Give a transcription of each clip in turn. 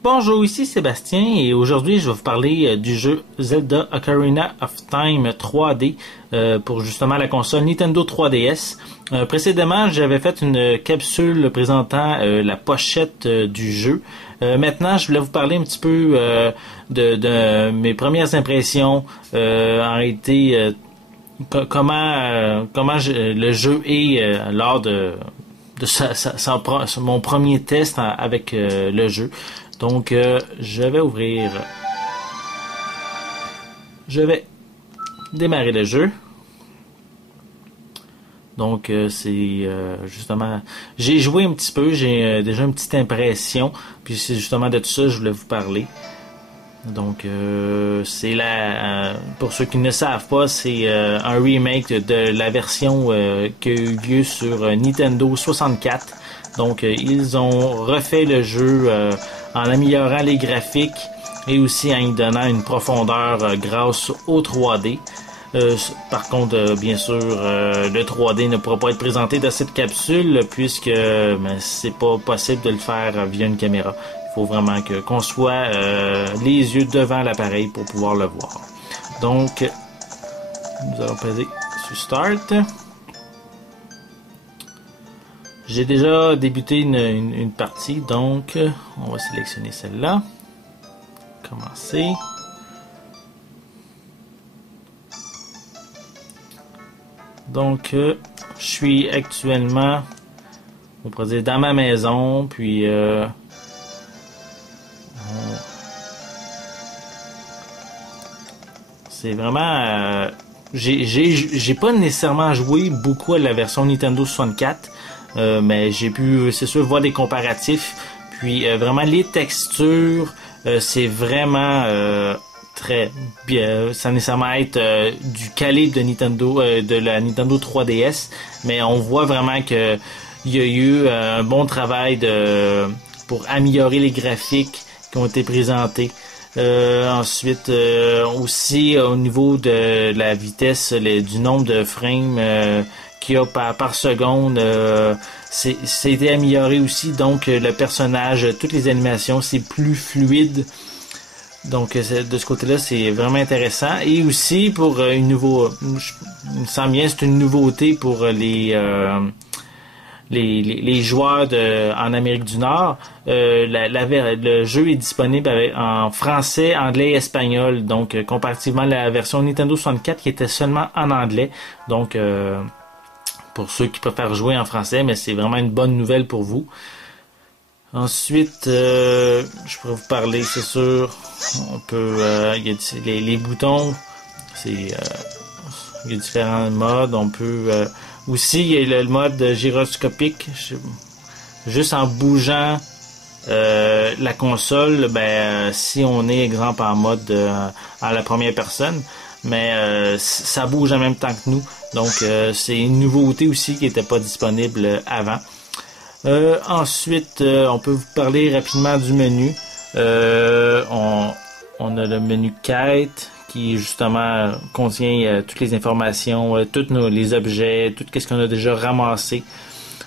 Bonjour, ici Sébastien et aujourd'hui je vais vous parler du jeu Zelda Ocarina of Time 3D pour justement la console Nintendo 3DS. Précédemment, j'avais fait une capsule présentant la pochette du jeu. Maintenant, je voulais vous parler un petit peu de mes premières impressions, en réalité comment le jeu est lors de mon premier test avec le jeu. Donc, je vais démarrer le jeu. Donc, c'est justement... J'ai joué un petit peu, j'ai déjà une petite impression. Puis c'est justement de tout ça que je voulais vous parler. Donc, c'est pour ceux qui ne savent pas, c'est un remake de la version qui a eu lieu sur Nintendo 64. Donc, ils ont refait le jeu en améliorant les graphiques et aussi en y donnant une profondeur grâce au 3D. Par contre, bien sûr, le 3D ne pourra pas être présenté dans cette capsule puisque c'est pas possible de le faire via une caméra. Il faut vraiment qu'on soit les yeux devant l'appareil pour pouvoir le voir. Donc, nous allons peser sur Start. J'ai déjà débuté une partie, donc on va sélectionner celle-là. Commencer. Donc, je suis actuellement, on pourrait dire, dans ma maison, puis c'est vraiment... j'ai pas nécessairement joué beaucoup à la version Nintendo 64, mais j'ai pu, c'est sûr, voir des comparatifs. Puis vraiment, les textures, c'est vraiment très bien, sans nécessairement être du calibre de Nintendo, de la Nintendo 3DS, mais on voit vraiment que il y a eu un bon travail pour améliorer les graphiques qui ont été présentés. Ensuite, aussi au niveau de la vitesse, du nombre de frames qu'il y a par seconde, c'est amélioré aussi. Donc, le personnage, toutes les animations, c'est plus fluide. Donc, de ce côté-là, c'est vraiment intéressant. Et aussi, pour il me semble bien, c'est une nouveauté pour les joueurs en Amérique du Nord. Le jeu est disponible en français, anglais et espagnol. Donc, comparativement à la version Nintendo 64 qui était seulement en anglais. Donc, pour ceux qui préfèrent jouer en français, mais c'est vraiment une bonne nouvelle pour vous. Ensuite, je pourrais vous parler, c'est sûr, on peut, il y a les boutons, il y a différents modes, on peut, aussi, il y a le mode gyroscopique, juste en bougeant la console, si on est, exemple, en mode à la première personne, mais ça bouge en même temps que nous, donc c'est une nouveauté aussi qui n'était pas disponible avant. Ensuite, on peut vous parler rapidement du menu. On a le menu quête qui justement contient toutes les informations, tous les objets, tout ce qu'on a déjà ramassé.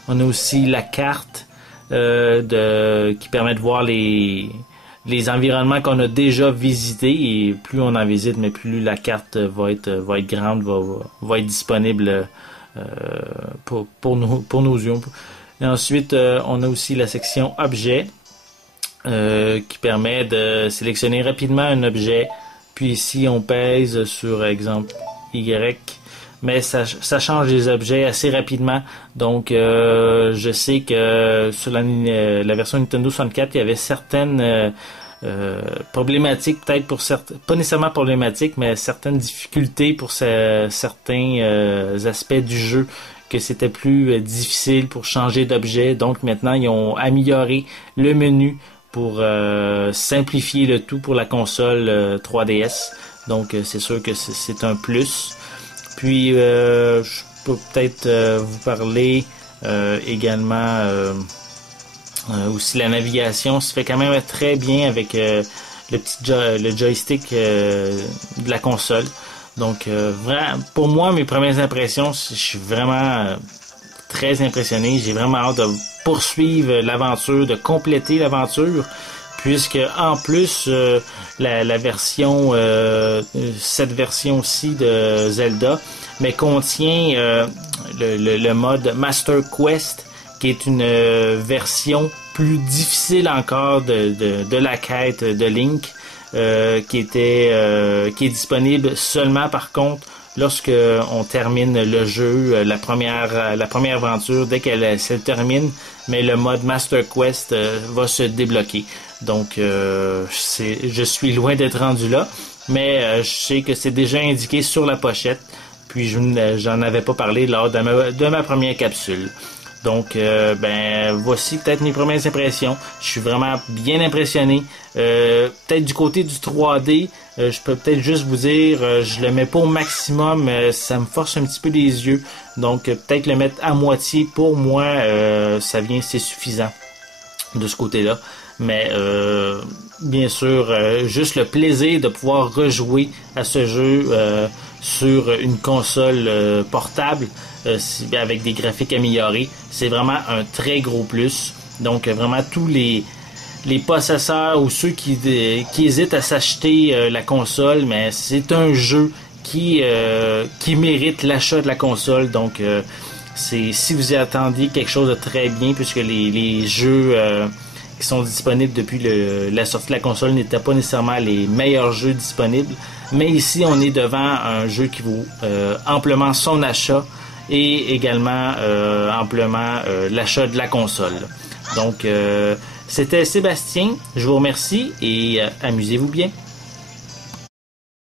On a aussi la carte qui permet de voir les environnements qu'on a déjà visités, et plus on en visite, mais plus la carte va être grande, va être disponible pour nos yeux. Et ensuite, on a aussi la section objets qui permet de sélectionner rapidement un objet. Puis ici, on pèse sur, exemple, Y, mais ça change les objets assez rapidement. Donc, je sais que sur la version Nintendo 64, il y avait certaines problématiques, peut-être pour certains, pas nécessairement problématiques, mais certaines difficultés pour certains aspects du jeu, que c'était plus difficile pour changer d'objet. Donc maintenant, ils ont amélioré le menu pour simplifier le tout pour la console 3DS. Donc c'est sûr que c'est un plus. Puis je peux peut-être vous parler également aussi la navigation se fait quand même très bien avec le joystick de la console. Donc, pour moi, mes premières impressions, je suis vraiment très impressionné. J'ai vraiment hâte de poursuivre l'aventure, de compléter l'aventure. puisque en plus la version cette version-ci de Zelda mais contient le mode Master Quest, qui est une version plus difficile encore de la quête de Link, qui est disponible seulement par contre lorsque on termine le jeu, la première aventure. Dès qu'elle se termine, mais le mode Master Quest va se débloquer. Donc je suis loin d'être rendu là, mais je sais que c'est déjà indiqué sur la pochette, puis j'en avais pas parlé lors de ma première capsule. Donc, voici peut-être mes premières impressions. Je suis vraiment bien impressionné. Peut-être du côté du 3D, je peux peut-être juste vous dire, je le mets pas au maximum, ça me force un petit peu les yeux. Donc, peut-être le mettre à moitié, pour moi, c'est suffisant de ce côté-là. Mais bien sûr, juste le plaisir de pouvoir rejouer à ce jeu sur une console portable avec des graphiques améliorés, c'est vraiment un très gros plus. Donc vraiment tous les possesseurs ou ceux qui hésitent à s'acheter la console, mais c'est un jeu qui mérite l'achat de la console. Donc si vous y attendiez quelque chose de très bien, puisque les jeux qui sont disponibles depuis la sortie de la console n'étaient pas nécessairement les meilleurs jeux disponibles, mais ici on est devant un jeu qui vaut amplement son achat et également amplement l'achat de la console. Donc c'était Sébastien, je vous remercie et amusez-vous bien.